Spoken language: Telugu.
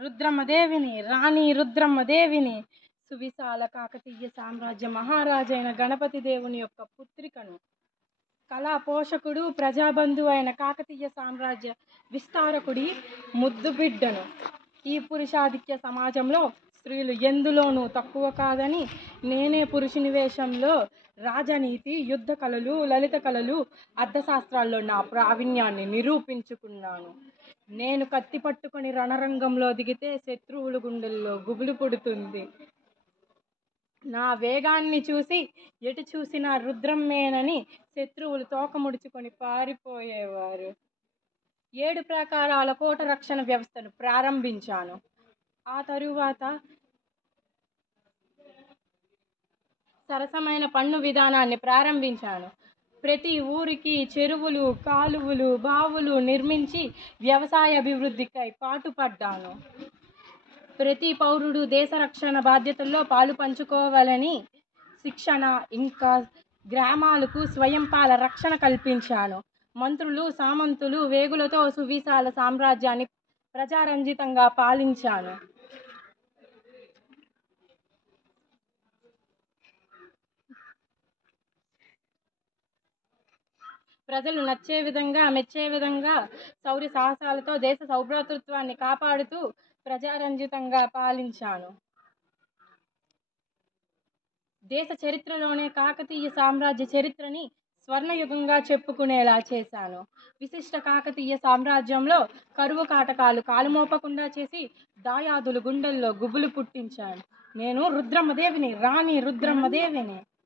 రుద్రమ్మదేవిని, రాణి రుద్రమ్మదేవిని, సువిశాల కాకతీయ సామ్రాజ్య మహారాజైన గణపతి దేవుని యొక్క పుత్రికను, కళా పోషకుడు ప్రజాబంధు అయిన కాకతీయ సామ్రాజ్య విస్తారకుడి ముద్దు బిడ్డను. ఈ పురుషాధిక్య సమాజంలో స్త్రీలు ఎందులోనూ తక్కువ కాదని నేనే పురుషుని వేషంలో రాజనీతి, యుద్ధ కళలు, లలిత కళలు, అర్థశాస్త్రాల్లో నా ప్రావీణ్యాన్ని నిరూపించుకున్నాను. నేను కత్తి పట్టుకొని రణరంగంలో దిగితే శత్రువుల గుండెల్లో గుబులు పుడుతుంది. నా వేగాన్ని చూసి ఎటు చూసినా రుద్రమ్మేనని శత్రువులు తోక ముడుచుకొని పారిపోయేవారు. 7 ప్రాకారాల కోట రక్షణ వ్యవస్థను ప్రారంభించాను. ఆ తరువాత సరసమైన పన్ను విధానాన్ని ప్రారంభించాను. ప్రతి ఊరికి చెరువులు, కాలువలు, బావులు నిర్మించి వ్యవసాయ అభివృద్ధికై పాటుపడ్డాను. ప్రతి పౌరుడు దేశ రక్షణ బాధ్యతల్లో పాలు పంచుకోవాలని శిక్షణ, ఇంకా గ్రామాలకు స్వయంపాల రక్షణ కల్పించాను. మంత్రులు, సామంతులు వేగులతో సువిశాల సామ్రాజ్యాన్ని ప్రజారంజితంగా పాలించాను. ప్రజలు నచ్చే విధంగా, మెచ్చే విధంగా శౌర్య సాహసాలతో దేశ సౌభ్రాతృత్వాన్ని కాపాడుతూ ప్రజారంజితంగా పాలించాను. దేశ చరిత్రలోనే కాకతీయ సామ్రాజ్య చరిత్రని స్వర్ణయుగంగా చెప్పుకునేలా చేశాను. విశిష్ట కాకతీయ సామ్రాజ్యంలో కరువు కాటకాలు కాలుమోపకుండా చేసి దాయాదులు గుండెల్లో గుబులు పుట్టించాను. నేను రుద్రమ్మదేవిని, రాణి రుద్రమ్మదేవిని.